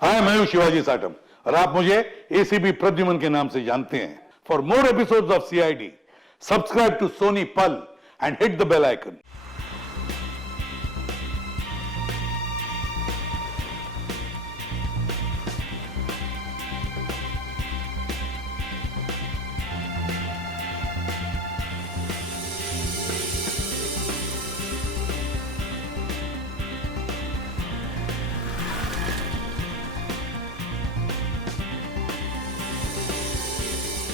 हाय, मैं हूं शिवाजी साटम और आप मुझे एसीपी प्रद्युमन के नाम से जानते हैं। For more episodes of CID, subscribe to Sony Pal and hit the bell icon.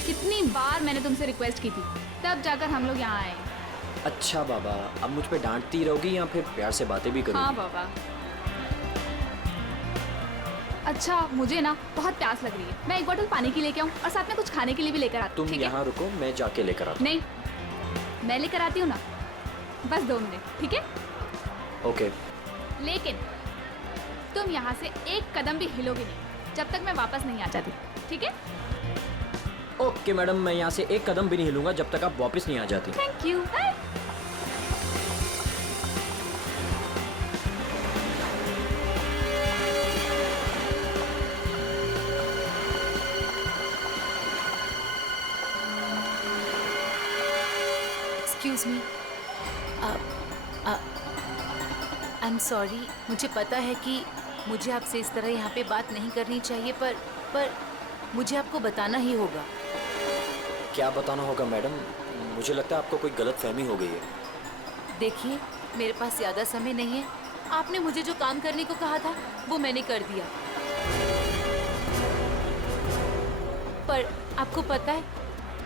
कितनी बार मैंने तुमसे रिक्वेस्ट की थी, तब जाकर हम लोग यहाँ आए। अच्छा बाबा, अब मुझ पे डांटती रहोगी या फिर प्यार से बातें भी करोगी? हाँ बाबा। अच्छा, मुझे ना बहुत प्यास लग रही है, मैं एक बोतल पानी की लेके आऊँ और साथ में कुछ खाने के लिए भी लेकर आती हूँ। तुम यहाँ रुको, मैं जाके लेकर आता नहीं, मैं लेकर आती हूँ ना, बस 2 मिनट, ठीक है? हूँ। ओके। लेकिन तुम यहाँ से एक कदम भी हिलोगे नहीं जब तक मैं वापस नहीं आ जाती, ठीक है? ओके मैडम, मैं यहाँ से एक कदम भी नहीं हिलूंगा जब तक आप वापस नहीं आ जाती। Thank you. Excuse me, I am sorry. मुझे पता है कि मुझे आपसे इस तरह यहाँ पे बात नहीं करनी चाहिए, पर मुझे आपको बताना ही होगा। क्या बताना होगा मैडम? मुझे लगता है आपको कोई गलत फहमी हो गई है। देखिए, मेरे पास ज़्यादा समय नहीं है। आपने मुझे जो काम करने को कहा था वो मैंने कर दिया, पर आपको पता है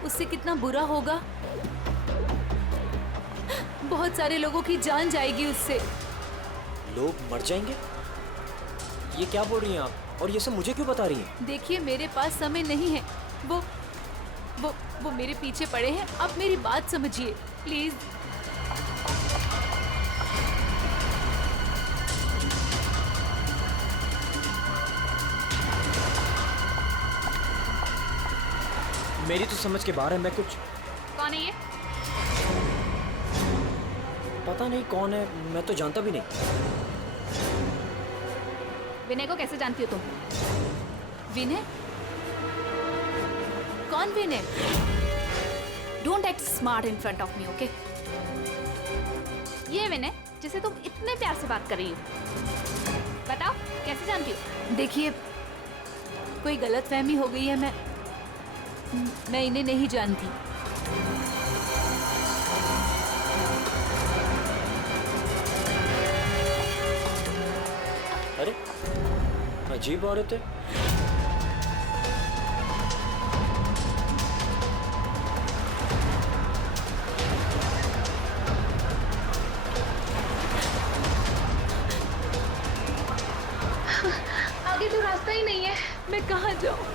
उससे कितना बुरा होगा? बहुत सारे लोगों की जान जाएगी उससे। लोग मर जाएंगे? ये क्या बोल रही हैं आप? और ये सब मुझे क्यों बता रही हैं? देखिए, मेरे पास समय नहीं है। वो मेरे पीछे पड़े हैं। आप मेरी बात समझिए प्लीज। मेरी तो समझ के बाहर है। मैं कुछ कौन है ये? पता नहीं कौन है, मैं तो जानता भी नहीं। विनय को कैसे जानती हो तुम? विनय? कौन Vinay? Don't act smart in front of me, okay? ये विनय जिसे तुम इतने प्यार से बात कर रही हो, बताओ कैसे जानती हो? देखिए, कोई गलतफहमी हो गई है। मैं इन्हें नहीं जानती। अरे अजीब औरत है। आगे तो रास्ता ही नहीं है, मैं कहाँ जाऊँ?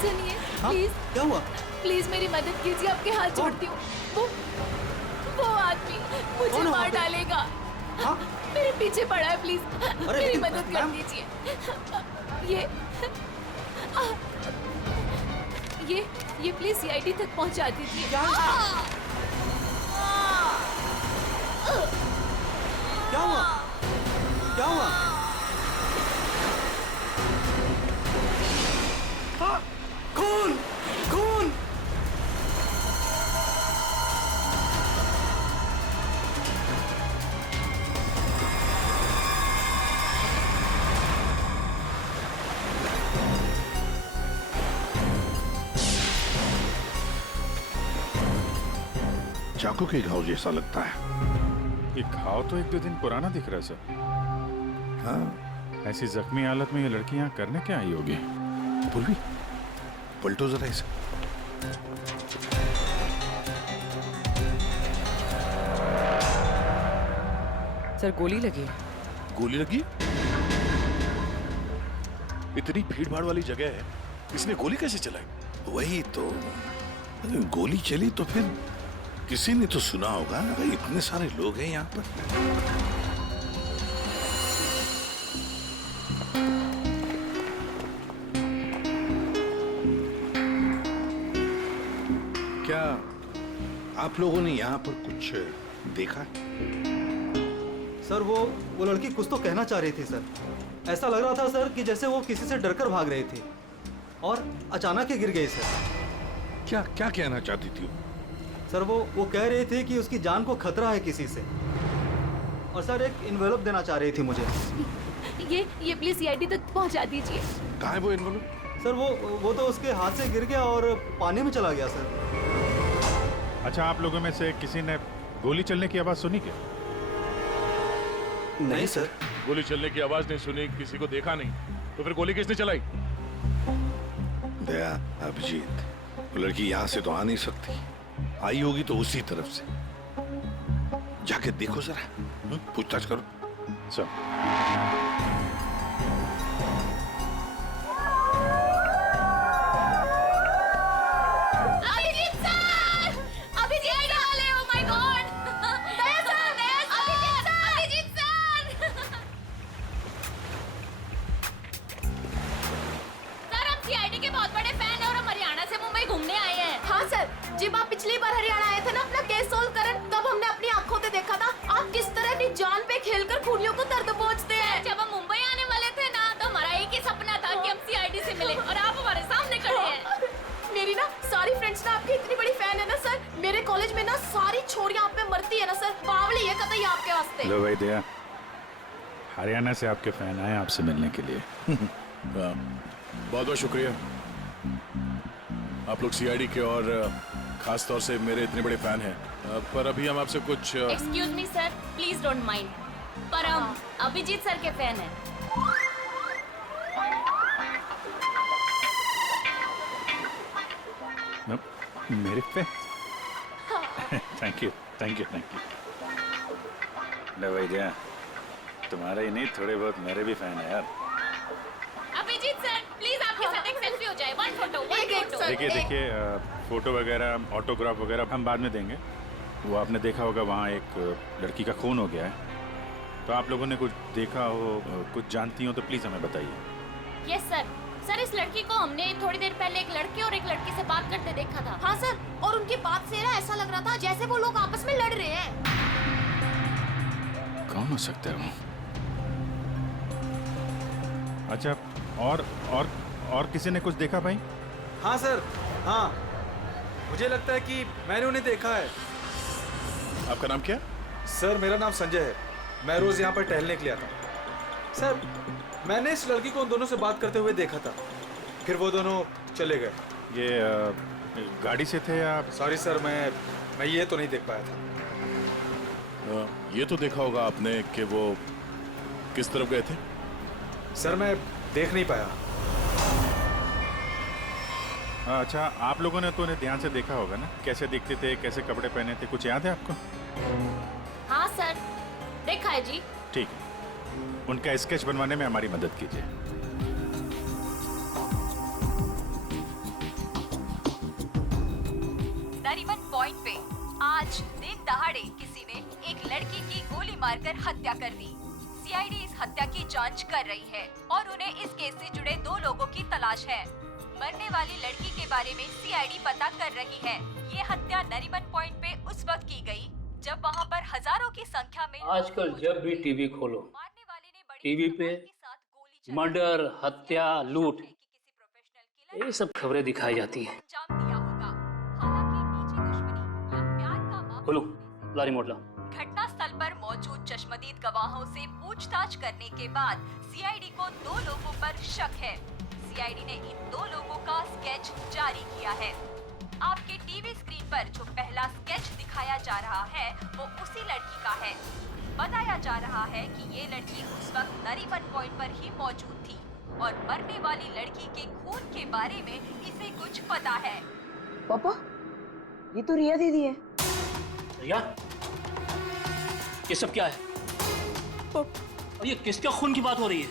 सुनिए, प्लीज। क्या हुआ? प्लीज मेरी मदद कीजिए, आपके हाथ जोड़ती हूँ। वो आदमी मुझे कौन है वहाँ मार पे? डालेगा। हाँ? मेरे पीछे पड़ा है, प्लीज मेरी लेकिन मदद कर मैम- दीजिए। ये प्लीज सीआईडी तक पहुंचा दीजिए। क्या हुआ? क्या हुआ? हाँ, खून! खून! चाकू के घाव जैसा लगता है। ये घाव तो 1-2 दिन पुराना दिख रहा है सर। हाँ, ऐसी जख्मी हालत में ये लड़की यहाँ करने क्या आई होगी? पूर्वी, पलटो जरा इसे। सर, गोली लगी। गोली लगी? इतनी भीड़ भाड़ वाली जगह है, इसने गोली कैसे चलाई? वही तो, गोली चली तो फिर किसी ने तो सुना होगा। इतने सारे लोग हैं यहाँ पर। क्या आप लोगों ने यहाँ पर कुछ देखा है? सर वो लड़की कुछ तो कहना चाह रही थी सर। ऐसा लग रहा था सर कि जैसे वो किसी से डरकर भाग रही थी और अचानक ही गिर गई सर। क्या क्या कहना चाहती थी वो? सर वो कह रही थी कि उसकी जान को खतरा है किसी से, और सर एक इन्वेलप देना चाह रही थी मुझे। ये प्लीज सीआईडी तक पहुंचा दीजिए। कहाँ है वो इन्वॉल्व? सर वो तो उसके हाथ से गिर गया और पानी में चला गया सर। अच्छा, आप लोगों में से किसी ने गोली चलने की आवाज सुनी क्या? नहीं सर। गोली चलने की आवाज नहीं सुनी, किसी को देखा नहीं, तो फिर गोली किसने चलाई? दया, अभिजीत, वो लड़की यहाँ से तो आ नहीं सकती, आई होगी तो उसी तरफ से। जाके देखो जरा, पूछताछ करो। सब जब आप पिछली बार हरियाणा आए थे ना अपना केस सोल्व करने, तब हमने अपनी आंखों से देखा था आप किस तरह अपनी जान पे खेलकर खूनियों को दर्द पहुंचते हैं। जब हम मुंबई आने वाले थे ना, तो हमारा एक ही सपना था कि हम सीआईडी से मिले, और आप हमारे सामने खड़े हैं। मेरी ना सारी फ्रेंड्स ना आपकी इतनी बड़ी फैन है ना सर। मेरे कॉलेज में ना सारी छोरियां आप पे मरती है ना सर। बावली है कतई आपके वास्ते। लो भाई दया, हरियाणा से आपके फैन आए आपसे मिलने के लिए। बहुत बहुत शुक्रिया, आप लोग सीआईडी के और खास तौर से मेरे इतने बड़े फैन हैं। पर अभी हम आपसे कुछ excuse me sir, please don't mind, पर हम अभिजीत सर के फैन हैं। मेरे fan? Thank you thank you thank you. लो भाई दया, तुम्हारे ही नहीं थोड़े बहुत मेरे भी फैन है यार। अभिजीत सर प्लीज आपके साथ एक सेल्फी हो जाए, वन फोटो। देखिए फोटो वगैरह, ऑटोग्राफ वगैरह हम बाद में देंगे। वो आपने देखा होगा वहाँ एक लड़की का खून हो गया है, तो आप लोगों ने कुछ देखा हो, कुछ जानती हो तो प्लीज हमें बताइए। Yes sir. सर इस लड़की को हमने थोड़ी देर पहले एक लड़के और एक लड़की से बात करते देखा था। हाँ सर, और उनकी बात से ना ऐसा लग रहा था जैसे वो लोग आपस में लड़ रहे हैं। कौन हो सकता है वो? अच्छा, और किसी ने कुछ देखा भाई? हाँ सर, हाँ मुझे लगता है कि मैंने उन्हें देखा है। आपका नाम क्या? सर मेरा नाम संजय है, मैं रोज यहाँ पर टहलने के लिए आता हूँ। सर मैंने इस लड़की को उन दोनों से बात करते हुए देखा था, फिर वो दोनों चले गए। ये गाड़ी से थे या? सॉरी सर, मैं ये तो नहीं देख पाया था। ये तो देखा होगा आपने कि वो किस तरफ गए थे? सर मैं देख नहीं पाया। अच्छा, आप लोगों ने तो उन्हें ध्यान से देखा होगा ना, कैसे दिखते थे, कैसे कपड़े पहने थे, कुछ याद है आपको? हाँ सर, देखा है जी। ठीक है, उनका स्केच बनवाने में हमारी मदद कीजिए। नरीमन पॉइंट पे आज दिन दहाड़े किसी ने एक लड़की की गोली मारकर हत्या कर दी। सीआईडी इस हत्या की जांच कर रही है और उन्हें इस केस से जुड़े 2 लोगों की तलाश है। मरने वाली लड़की के बारे में सीआईडी पता कर रही है। ये हत्या नरीमन पॉइंट पे उस वक्त की गई जब वहाँ पर हजारों की संख्या में आजकल जब भी टीवी खोलो, मारने वाले ने बड़ी टीवी पे धमाके के साथ गोली चलाई। मर्डर, हत्या, लूट, किसी प्रोफेशनल किलर ये सब खबरें दिखाई जाती हैं। अंजाम दिया होगा। हालांकि निजी दुश्मनी या प्यार का मामला खोलो होने से लारी मोटला। घटना स्थल पर मौजूद चश्मदीद गवाहों से पूछताछ करने के बाद सीआईडी को 2 लोगों पर शक है। सीआईडी ने इन 2 लोगों का स्केच जारी किया है। आपके टीवी स्क्रीन पर जो पहला स्केच दिखाया जा रहा है वो उसी लड़की का है। बताया जा रहा है कि ये लड़की उस वक्त नरीमन पॉइंट पर ही मौजूद थी और मरने वाली लड़की के खून के बारे में इसे कुछ पता है। पापा, ये तो रिया दीदी है। रिया, ये सब क्या है? और ये किसके खून की बात हो रही है?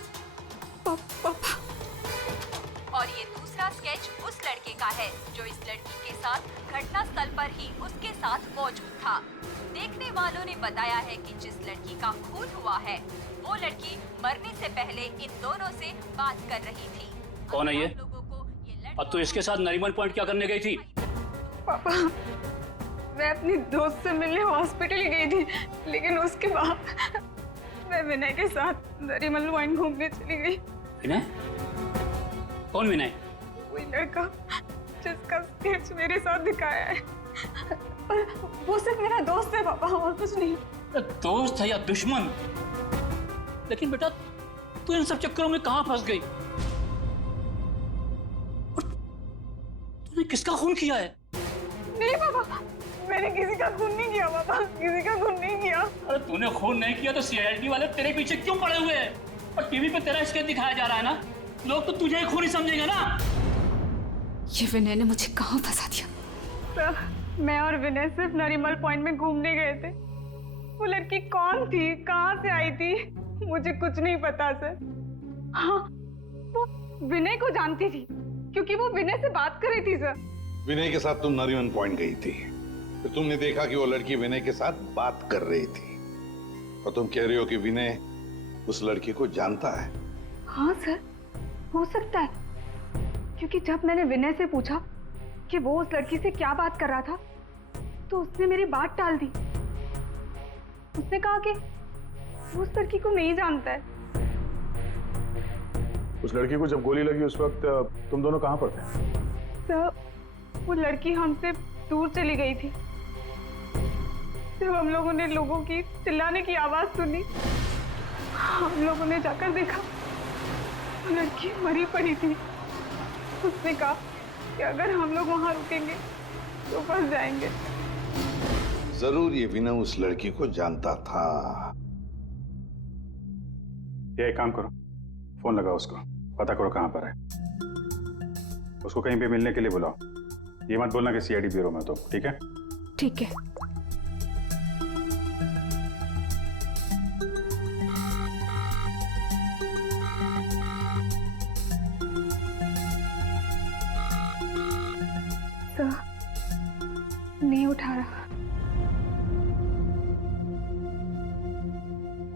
और ये दूसरा स्केच उस लड़के का है जो इस लड़की के साथ घटना स्थल पर ही उसके साथ मौजूद था। देखने वालों ने बताया है कि जिस लड़की का खून हुआ है वो लड़की मरने से पहले इन दोनों से बात कर रही थी। कौन है ये? लोगों को ये अब तो इसके साथ नरीमन पॉइंट क्या करने गई थी? मैं अपनी दोस्त से मिलने हॉस्पिटल गई थी, लेकिन उसके बाद मैं विनय के साथ नरीमन पॉइंट घूमने चली गई। विनय? कौन विनय? वही लड़का जिसका स्केच मेरे साथ दिखाया है। पर वो सिर्फ मेरा दोस्त है पापा, और कुछ नहीं। दोस्त है या दुश्मन? लेकिन बेटा तू इन सब चक्करों में कहां फंस गई? तूने किसका खून किया है? नहीं पापा, मैंने किसी का खून नहीं किया पापा, किसी का खून नहीं किया। अरे तूने खून नहीं किया तो सीआईडी वाले तेरे पीछे क्यों पड़े हुए हैं? और टीवी पे तेरा स्केच दिखाया जा रहा है ना, लोग तो तुझे ही खूनी समझेंगे ना। ये विनय ने मुझे कहाँ फंसा दिया? सर, मैं और विनय सिर्फ नरीमल पॉइंट में घूमने गए थे। वो लड़की कौन थी, कहाँ से आई थी, मुझे कुछ नहीं पता सर। हाँ, वो विनय को जानती थी क्योंकि वो विनय से बात कर रही थी सर। विनय के साथ तुम नरीमन पॉइंट गई थी, फिर तुमने देखा कि वो लड़की विनय के साथ बात कर रही थी, और तुम कह रही हो कि विनय उस लड़की को जानता है। हाँ सर, हो सकता है, क्योंकि जब मैंने विनय से पूछा कि वो उस लड़की से क्या बात कर रहा था, तो उसने मेरी बात टाल दी। उसने कहा कि वो उस लड़की को नहीं जानता है। उस लड़की को जब गोली लगी उस वक्त तुम दोनों कहाँ पर थे? सर, वो लड़की हमसे दूर चली गई थी। जब हम लोगों ने लोगों की चिल्लाने की आवाज सुनी, हम लोगों ने जाकर देखा वो लड़की मरी पड़ी थी। उसने कहा कि अगर हम लोग वहां रुकेंगे तो फंस जाएंगे। जरूर ये विनय उस लड़की को जानता था। ये एक काम करो, फोन लगाओ उसको, पता करो कहाँ पर है। उसको कहीं पे मिलने के लिए बुलाओ। ये मत बोलना कि सीआईडी ब्यूरो में तो, ठीक है? ठीक है। सर, नहीं उठा रहा।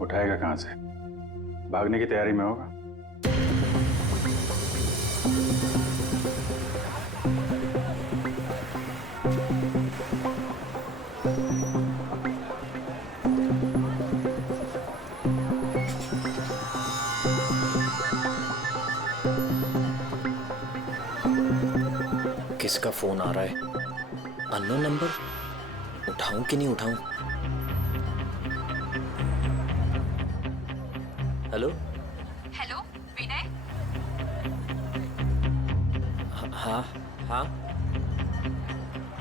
उठाएगा कहाँ से? भागने की तैयारी में होगा। किसका फोन आ रहा है? Unknown number? उठाऊं कि नहीं उठाऊं? हेलो? हेलो विनय? हाँ हाँ,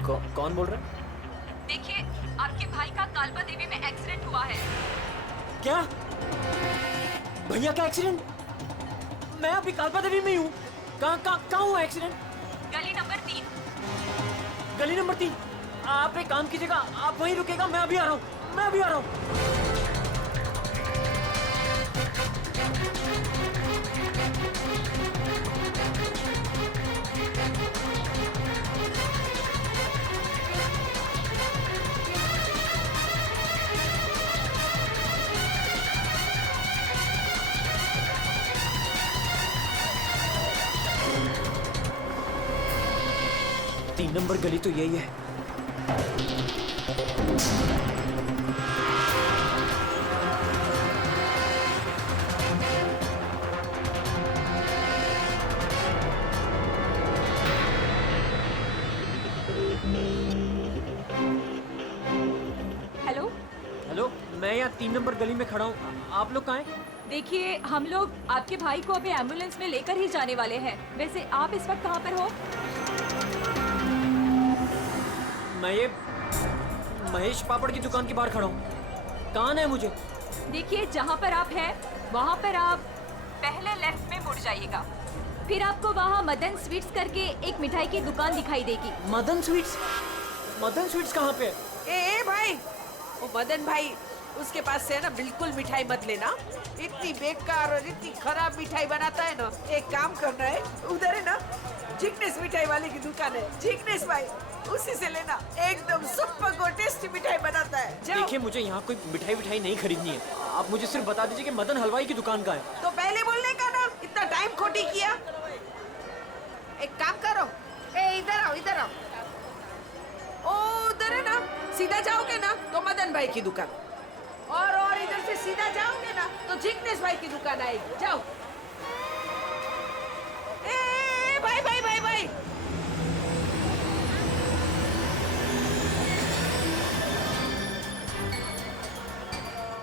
कौन बोल रहा है? देखिए, आपके भाई का कालबा देवी में एक्सीडेंट हुआ है। क्या? भैया का एक्सीडेंट? मैं अभी कालबा देवी में ही हूँ। कहाँ हुआ एक्सीडेंट? गली नंबर 3। गली नंबर 3? आप एक काम कीजिएगा, आप वहीं रुकेगा, मैं अभी आ रहा हूँ, मैं अभी आ रहा हूँ। तीन नंबर गली तो यही है। हेलो? हेलो, मैं यहाँ 3 नंबर गली में खड़ा हूँ। आप लोग कहाँ हैं? देखिए, हम लोग आपके भाई को अभी एम्बुलेंस में लेकर ही जाने वाले हैं। वैसे आप इस वक्त कहाँ पर हो? मैं ये महेश पापड़ की दुकान के बाहर खड़ा हूँ। कहाँ है मुझे? देखिए, जहाँ पर आप हैं वहाँ पर आप पहले लेफ्ट में मुड़ जाइएगा। फिर आपको वहाँ मदन स्वीट्स करके एक मिठाई की दुकान दिखाई देगी। मदन स्वीट्स? मदन स्वीट्स कहाँ पे है? ए भाई, वो मदन भाई, उसके पास से ना बिल्कुल मिठाई मत लेना। इतनी बेकार और इतनी खराब मिठाई बनाता है ना। एक काम करना है, उधर है ना जिग्नेश मिठाई वाले की दुकान है, जिग्नेश भाई, उसी से लेना। एकदम सुपर और टेस्टी मिठाई बनाता है। देखिए, मुझे यहाँ कोई मिठाई नहीं खरीदनी है। आप मुझे सिर्फ बता दीजिए कि मदन हलवाई की दुकान का है। तो पहले बोलने का ना, इतना टाइम खोटी किया। एक काम करो, ए इधर आओ, इधर आओ। ओ उधर है ना भाई की दुकान, और इधर से सीधा जाओगे ना तो जिग्नेश भाई की दुकान आएगी। जाओ। ए भाई भाई भाई भाई,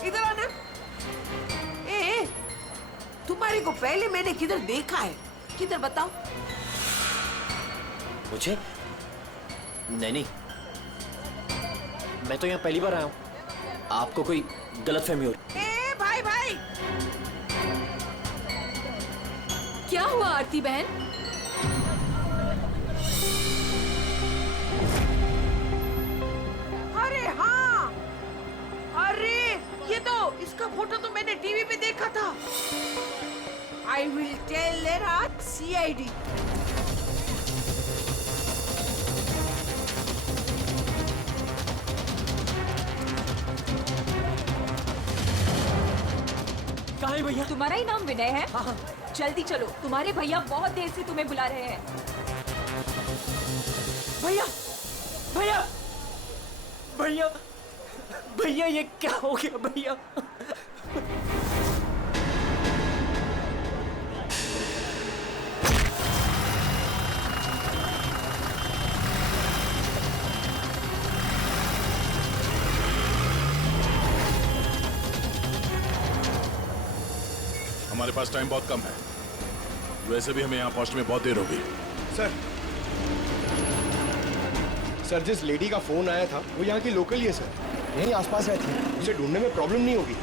इधर आना। ए तुम्हारे को पहले मैंने किधर देखा है? किधर बताओ? मुझे? नहीं, मैं तो यहाँ पहली बार आया हूँ। आपको कोई गलतफहमी हो रही। ए भाई भाई, क्या हुआ आरती बहन? अरे हाँ, अरे ये तो, इसका फोटो तो मैंने टीवी पे देखा था। आई विल टेल आज CID। कहाँ है भैया? तुम्हारा ही नाम विनय है? हाँ हाँ। जल्दी चलो, तुम्हारे भैया बहुत देर से तुम्हें बुला रहे हैं। भैया भैया भैया भैया, ये क्या हो गया भैया? हमारे पास टाइम बहुत कम है, वैसे भी हमें यहाँ पहुँचने में बहुत देर होगी। सर, जिस लेडी का फोन आया था वो यहाँ की लोकल ही है सर, यहीं आसपास रहती है, उसे ढूंढने में प्रॉब्लम नहीं होगी।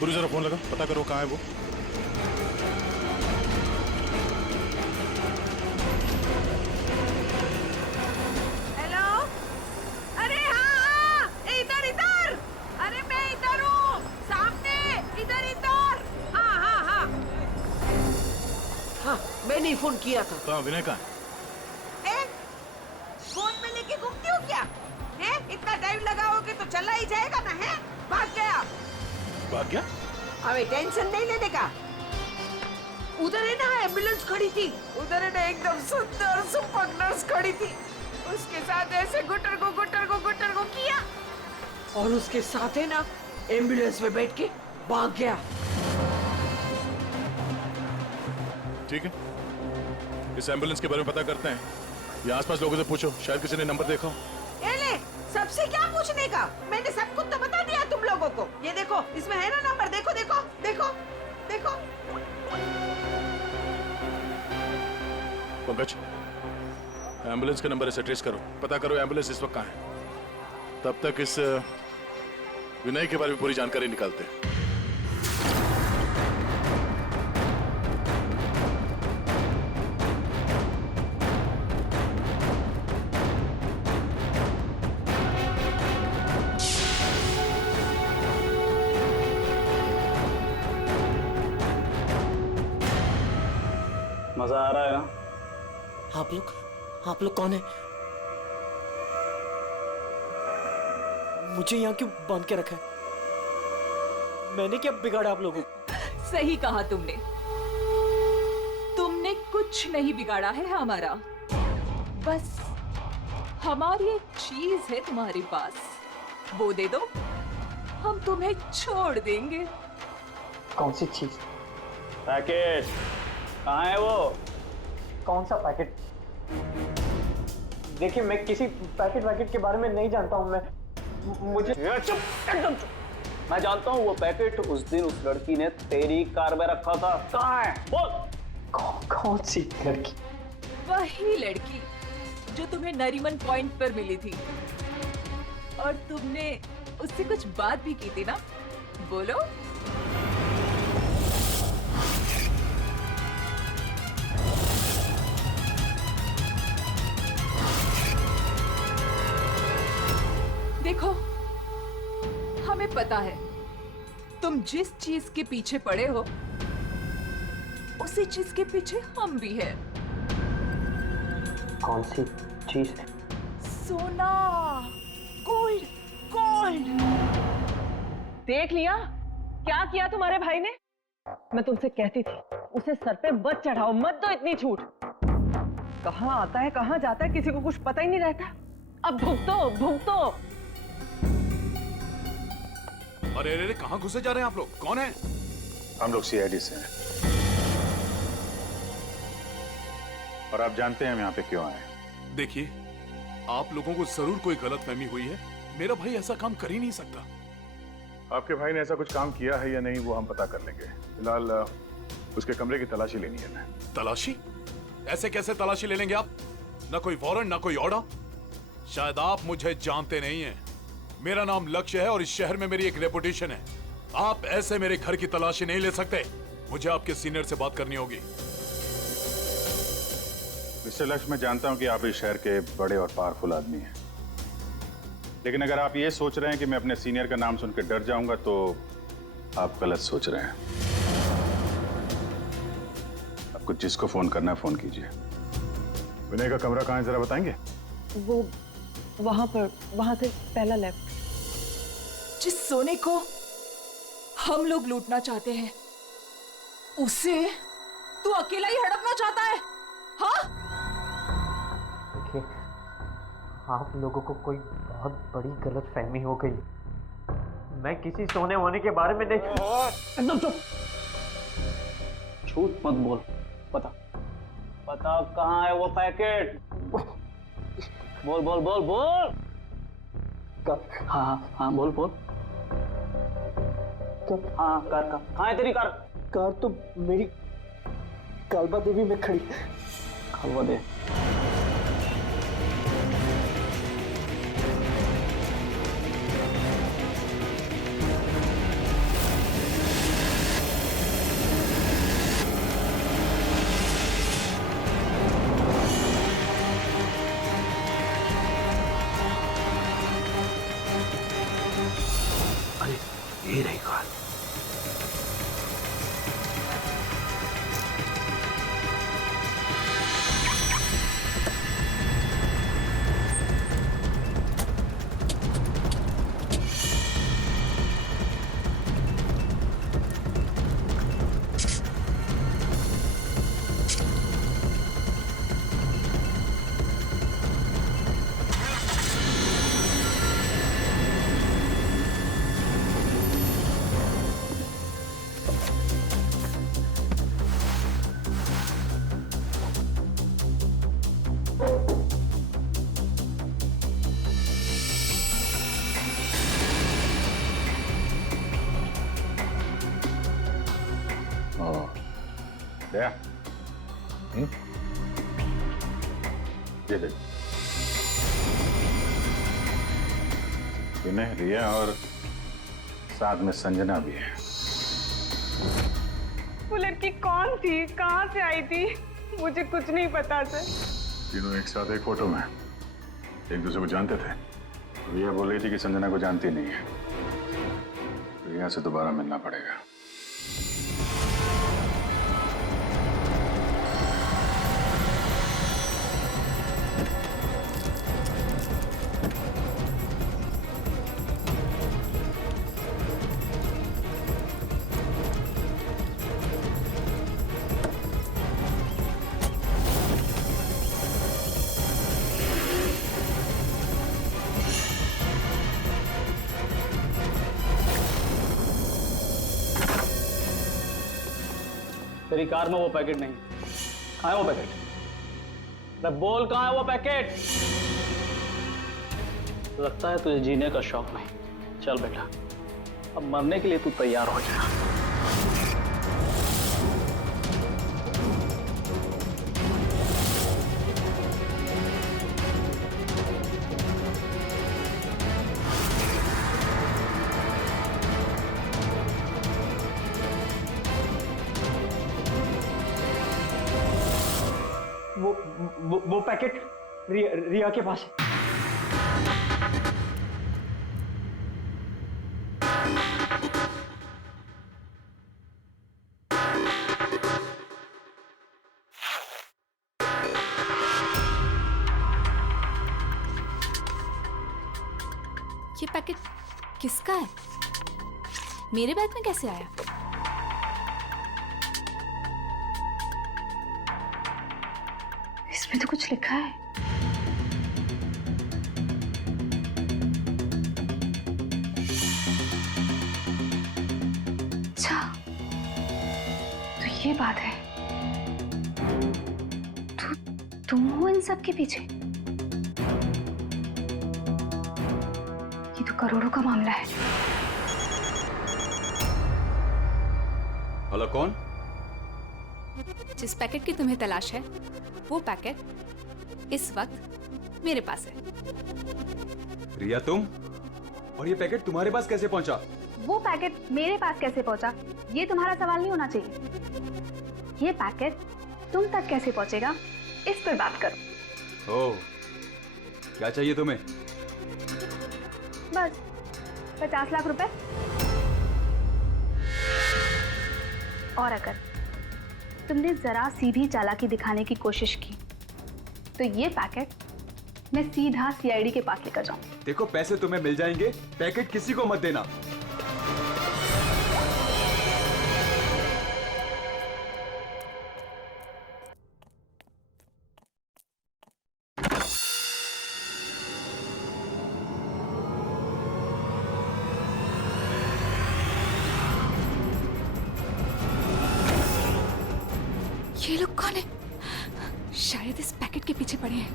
पूरी जरा फोन लगा, पता करो कहाँ है वो। हेलो, अरे हाँ, इधर इधर, अरे मैं इधर हूँ, सामने, इधर इधर। हाँ हाँ हाँ हाँ, मैंने ही फोन किया था। तो विनय कहाँ है? फोन में लेके घूमती हो क्या? है? इतना टाइम लगाओगे तो चला ही जाएगा ना, है? भाग गया। भाग गया? अबे टेंशन नहीं लेने का। उधर है ना एम्बुलेंस खड़ी थी, उधर है ना एकदम सुंदर सुपर नर्स खड़ी थी, उसके साथ ऐसे गुटर को किया, और उसके साथ है ना एम्बुलेंस में बैठ के भाग गया। ठीक है, इस एम्बुलेंस के बारे में पता करते हैं। ये आसपास लोगों से पूछो, शायद किसी ने नंबर देखा हो। ए ले, सबसे क्या पूछने का? मैंने सब कुछ तो बता दिया तुम लोगों को। ये देखो, इसमें है ना नंबर, देखो देखो देखो देखो। पंकज, एम्बुलेंस का नंबर इसे ट्रेस करो, पता करो एम्बुलेंस इस वक्त कहाँ है। तब तक इस विनय के बारे में पूरी जानकारी निकालते हैं। मजा आ रहा है ना? आप लोग कौन है? मुझे यहाँ क्यों बांध के रखा है? मैंने क्या बिगाड़ा आप लोगों को? सही कहा तुमने कुछ नहीं बिगाड़ा है हमारा, बस हमारी एक चीज है तुम्हारे पास, वो दे दो, हम तुम्हें छोड़ देंगे। कौन सी चीज? पैकेट कहाँ है वो? कौन सा पैकेट? देखिए, मैं किसी पैकेट के बारे में नहीं जानता हूँ। मुझे चुप, एकदम चुप। मैं जानता हूँ वो पैकेट उस दिन उस लड़की ने तेरी कार में रखा था। कहाँ है बोल? कौन सी लड़की? वही लड़की जो तुम्हें नरीमन पॉइंट पर मिली थी, और तुमने उससे कुछ बात भी की थी ना, बोलो। देखो, हमें पता है तुम जिस चीज के पीछे पड़े हो उसी चीज के पीछे हम भी हैं। कौन सी चीज? सोना, गोल्ड, गोल्ड। देख लिया क्या किया तुम्हारे भाई ने? मैं तुमसे कहती थी उसे सर पे मत चढ़ाओ, मत दो इतनी छूट। कहाँ आता है कहाँ जाता है किसी को कुछ पता ही नहीं रहता। अब भुगतो भुगतो। अरे अरे कहाँ घुसे जा रहे हैं आप लोग? कौन है? हम लोग सीआईडी से हैं और आप जानते हैं हम यहाँ पे क्यों आए हैं। देखिए, आप लोगों को जरूर कोई गलतफहमी हुई है। मेरा भाई ऐसा काम कर ही नहीं सकता। आपके भाई ने ऐसा कुछ काम किया है या नहीं वो हम पता कर लेंगे। फिलहाल उसके कमरे की तलाशी लेनी है हमें। तलाशी? ऐसे कैसे तलाशी ले लेंगे आप? ना कोई वारंट, ना कोई ऑर्डर। शायद आप मुझे जानते नहीं हैं। मेरा नाम लक्ष्य है और इस शहर में मेरी एक रेपुटेशन है। आप ऐसे मेरे घर की तलाशी नहीं ले सकते। मुझे आपके सीनियर से बात करनी होगी। मिस्टर लक्ष्य, मैं जानता हूं कि आप इस शहर के बड़े और पावरफुल आदमी हैं, लेकिन अगर आप ये सोच रहे हैं कि मैं अपने सीनियर का नाम सुन के डर जाऊंगा तो आप गलत सोच रहे हैं। आपको जिसको फोन करना है फोन कीजिए। विनय का कमरा कहाँ है जरा बताएंगे? वो वहां से पहला लेफ्ट। जिस सोने को हम लोग लूटना चाहते हैं उसे तू अकेला ही हड़पना चाहता है? हाँ? देखिए, आप लोगों को कोई बहुत बड़ी गलतफहमी हो गई। मैं किसी सोने वोने के बारे में नहीं। एकदम चुप। झूठ मत बोल। पता कहाँ है वो पैकेट? बोल बोल बोल बोल। हाँ बोल बोल। हाँ कार कहाँ है तेरी कार? कार तो मेरी कालबा देवी में खड़ी। कालबा देवी? ये रही कार। दया, ये देख, विनय, रिया और साथ में संजना भी है। वो लड़की कौन थी, कहाँ से आई थी? मुझे कुछ नहीं पता सर। तीनों एक साथ एक फोटो में एक दूसरे को जानते थे। रिया बोल रही थी कि संजना को जानती नहीं है। रिया से दोबारा मिलना पड़ेगा। तेरी कार में वो पैकेट नहीं। कहाँ है वो पैकेट? अरे बोल, कहाँ है वो पैकेट? लगता है तुझे जीने का शौक नहीं। चल बेटा, अब मरने के लिए तू तैयार हो जा। वो पैकेट रिया के पास है। ये पैकेट किसका है? मेरे बैग में कैसे आया? इसमें तो कुछ लिखा है। बात है? तुम हो इन सब के पीछे? ये तो करोड़ों का मामला है। हेलो, कौन? जिस पैकेट की तुम्हें तलाश है वो पैकेट इस वक्त मेरे पास है। रिया, तुम? और ये पैकेट तुम्हारे पास कैसे पहुंचा? वो पैकेट मेरे पास कैसे पहुंचा ये तुम्हारा सवाल नहीं होना चाहिए। ये पैकेट तुम तक कैसे पहुंचेगा इस पर बात करो। ओह, क्या चाहिए तुम्हें? बस 50 लाख रुपए। और अगर तुमने जरा सी भी चालाकी दिखाने की कोशिश की तो ये पैकेट मैं सीधा सीआईडी के पास लेकर जाऊं। देखो, पैसे तुम्हें मिल जाएंगे, पैकेट किसी को मत देना। ये लोग कौन है? शायद इस पैकेट के पीछे पड़े हैं।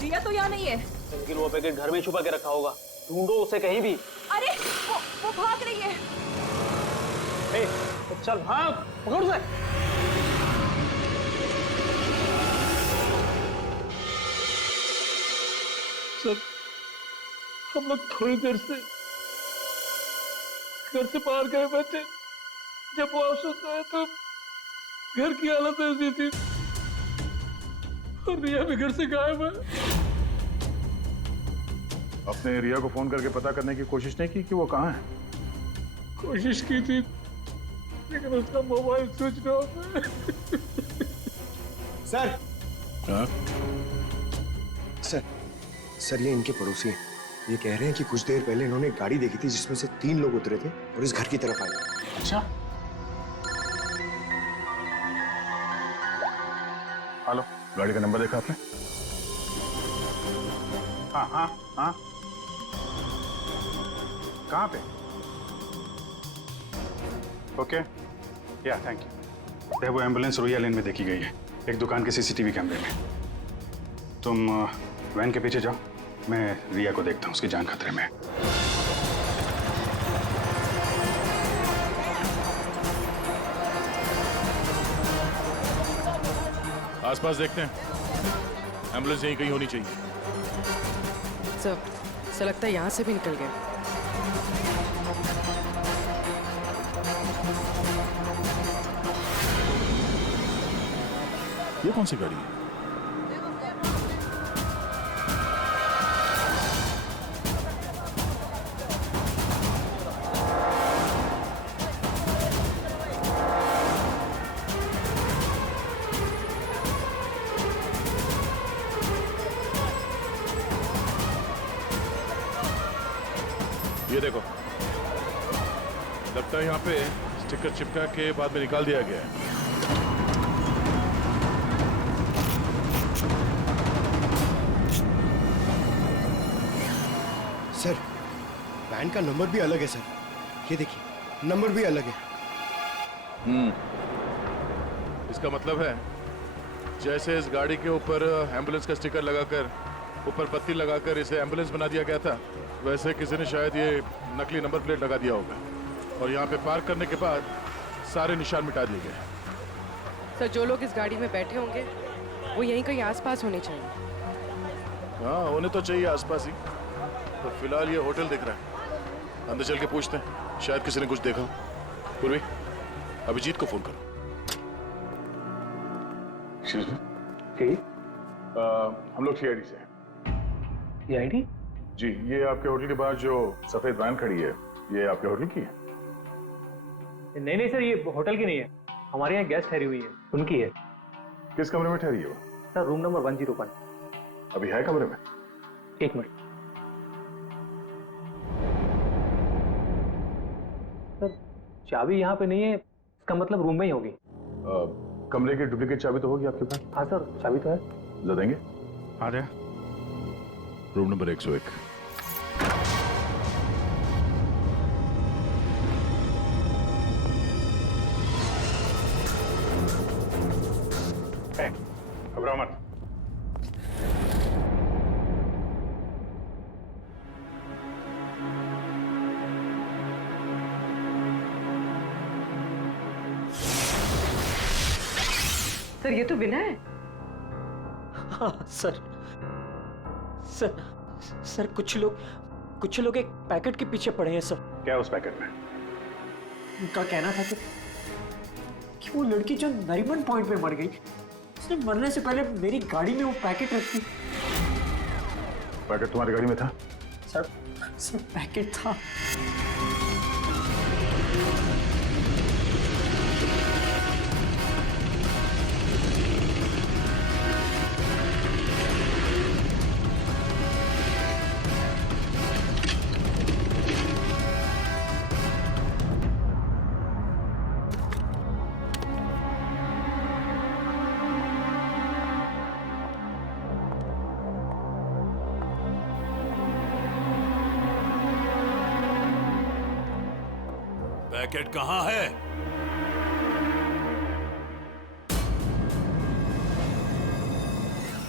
रिया तो यहाँ नहीं है। लेकिन वो पैकेट घर में छुपा के रखा होगा, ढूंढो उसे कहीं भी। अरे वो भाग रही है। ए, तो चल भाग, पकड़ उसे। सर, हम लोग थोड़ी देर से घर से बाहर गए हुए थे। जब वापस आए तो घर की हालत ऐसी थी और रिया भी घर से गायब है। आपने रिया को फोन करके पता करने की कोशिश नहीं की कि वो कहाँ है? कोशिश की थी लेकिन उसका मोबाइल स्विच ऑफ है। सर, सर ये इनके पड़ोसी हैं। ये कह रहे हैं कि कुछ देर पहले इन्होंने एक गाड़ी देखी थी जिसमें से 3 लोग उतरे थे और इस घर की तरफ आए। अच्छा, हेलो, गाड़ी का नंबर देखा आपने? हाँ हाँ हाँ, कहाँ पे? ओके, या थैंक यू। वो एम्बुलेंस रोया लेन में देखी गई है, एक दुकान के सीसीटीवी कैमरे में। तुम वैन के पीछे जाओ, मैं रिया को देखता हूँ, उसकी जान खतरे में है। आसपास देखते हैं, एम्बुलेंस यहीं कहीं होनी चाहिए। सर लगता है यहाँ से भी निकल गए। ये कौन सी गाड़ी है? ये देखो, लगता है यहाँ पे स्टिकर चिपका के बाद में निकाल दिया गया है। सर, वैन का नंबर भी अलग है सर। ये देखिए, नंबर भी अलग है। इसका मतलब है जैसे इस गाड़ी के ऊपर एम्बुलेंस का स्टिकर लगाकर ऊपर पत्ती लगाकर इसे एम्बुलेंस बना दिया गया था, वैसे किसी ने शायद ये नकली नंबर प्लेट लगा दिया होगा और यहाँ पे पार्क करने के बाद सारे निशान मिटा दिए गए। सर, जो लोग इस गाड़ी में बैठे होंगे वो यहीं कहीं आसपास होने चाहिए। हाँ, होने तो चाहिए आसपास ही। तो फिलहाल ये होटल दिख रहा है, अंदर चल के पूछते हैं, शायद किसी ने कुछ देखा। पूर्वी, अभिजीत को फोन करो। एक्सक्यूज मी, हम लोग सीआईडी से हैं। सीआईडी? जी, ये आपके होटल के पास जो सफेद वैन खड़ी है, ये आपके होटल की है? नहीं नहीं सर, ये होटल की नहीं है, हमारे यहाँ गेस्ट ठहरी हुई है, उनकी है। किस कमरे में ठहरी है वो? Sir room number 101। अभी है कमरे में? एक मिनट सर, चाबी यहाँ पे नहीं है, इसका मतलब रूम में ही होगी। कमरे की डुप्लीकेट चाबी तो होगी आपके पास? हाँ सर, चाबी तो है। ला देंगे? आ गया। Room number 101। घबराओ मत। सर ये तो विनय है। हाँ सर, सर कुछ लोग एक पैकेट के पीछे पड़े हैं सर। क्या है उस पैकेट में? उनका कहना था कि वो लड़की जो नरीमन पॉइंट पे मर गई, उसने मरने से पहले मेरी गाड़ी में वो पैकेट रखी। पैकेट तुम्हारी गाड़ी में था? सर पैकेट था। पैकेट कहाँ है?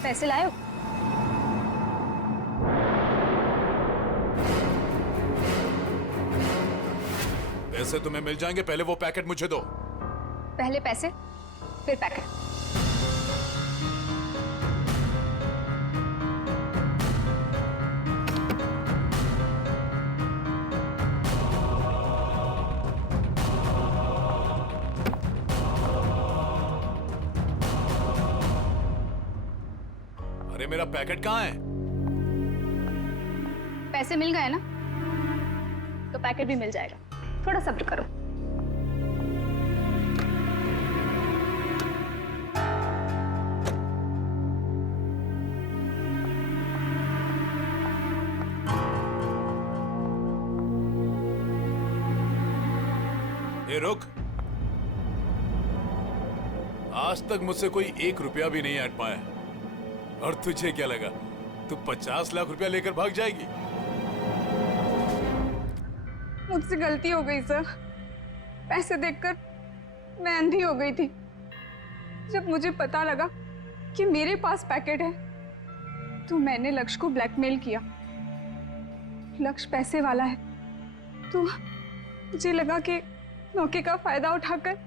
पैसे लाए? पैसे तुम्हें मिल जाएंगे, पहले वो पैकेट मुझे दो। पहले पैसे फिर पैकेट। अरे मेरा पैकेट कहाँ है? पैसे मिल गए ना, तो पैकेट भी मिल जाएगा। थोड़ा सब्र करो। ए रुक, आज तक मुझसे कोई 1 रुपया भी नहीं ऐड पाया, और तुझे क्या लगा तू 50 लाख रुपया लेकर भाग जाएगी? मुझसे गलती हो गई सर, पैसे देखकर मैं अंधी हो गई थी। जब मुझे पता लगा कि मेरे पास पैकेट है, तो मैंने लक्ष्य को ब्लैकमेल किया। लक्ष्य पैसे वाला है, तो मुझे लगा कि मौके का फायदा उठाकर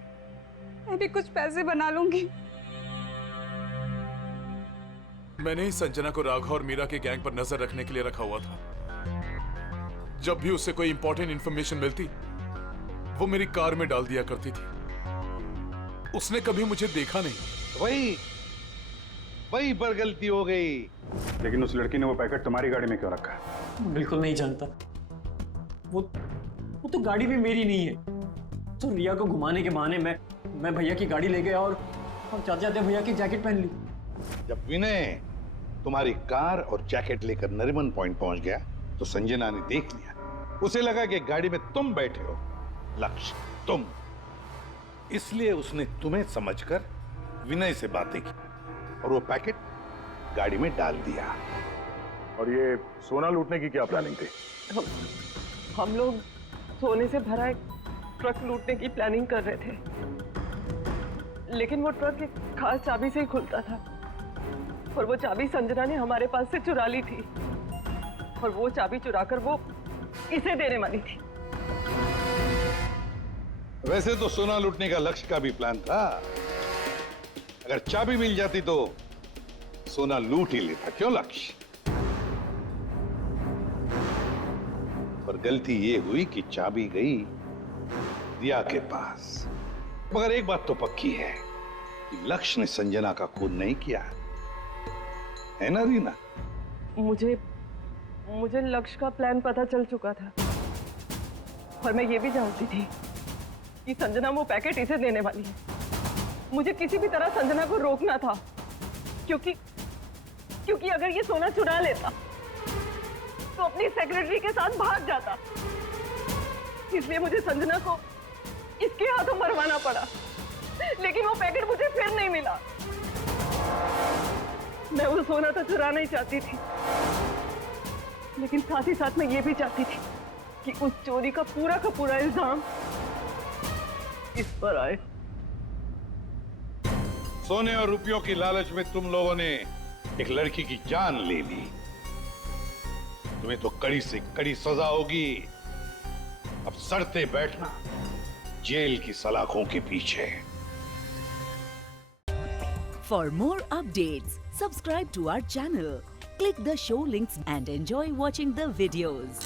मैं भी कुछ पैसे बना लूंगी। मैंने ही संजना को राघव और मीरा के गैंग पर नजर रखने के लिए रखा हुआ था। जब भी उससे कोई इंपॉर्टेंट इंफॉर्मेशन मिलती, वो मेरी कार में डाल दिया करती थी। उसने कभी मुझे देखा नहीं। वही पर गलती हो गई। लेकिन उस लड़की ने वो पैकेट तुम्हारी गाड़ी में क्यों रखा? बिल्कुल नहीं जानता। वो तो गाड़ी भी मेरी नहीं है। तो रिया को घुमाने के बहाने मैं भैया की गाड़ी ले गया और जाते जाते भैया की जैकेट पहन ली। जब विनय तुम्हारी कार और जैकेट लेकर नरीमन पॉइंट पहुंच गया, तो संजना ने देख लिया। उसे लगा कि गाड़ी में तुम बैठे हो, लक्ष्य तुम। इसलिए उसने तुम्हें समझकर विनय से बातें की और वो पैकेट गाड़ी में डाल दिया। और ये सोना लूटने की क्या प्लानिंग थी? हम लोग सोने से भरा एक ट्रक लूटने की प्लानिंग कर रहे थे, लेकिन वो ट्रक एक खास चाबी से ही खुलता था, और वो चाबी संजना ने हमारे पास से चुरा ली थी, और वो चाबी चुराकर वो इसे देने वाली थी। वैसे तो सोना लूटने का लक्ष्य का भी प्लान था। अगर चाबी मिल जाती तो सोना लूट ही लेता, क्यों लक्ष्य? पर गलती ये हुई कि चाबी गई रिया के पास। मगर एक बात तो पक्की है कि लक्ष्य ने संजना का खून नहीं किया, है ना रीना? मुझे लक्ष्य का प्लान पता चल चुका था और मैं ये भी जानती थी कि संजना वो पैकेट इसे देने वाली है। मुझे किसी भी तरह संजना को रोकना था, क्योंकि अगर ये सोना चुरा लेता तो अपनी सेक्रेटरी के साथ भाग जाता। इसलिए मुझे संजना को इसके हाथों मरवाना पड़ा, लेकिन वो पैकेट मुझे फिर नहीं मिला। मैं वो सोना तो चुराना ही चाहती थी, लेकिन साथ ही साथ मैं ये भी चाहती थी कि उस चोरी का पूरा इल्जाम इस पर आए। सोने और रुपयों की लालच में तुम लोगों ने एक लड़की की जान ले ली। तुम्हें तो कड़ी से कड़ी सजा होगी। अब सड़ते बैठना जेल की सलाखों के पीछे। For more updates, subscribe to our channel, click the show links and enjoy watching the videos.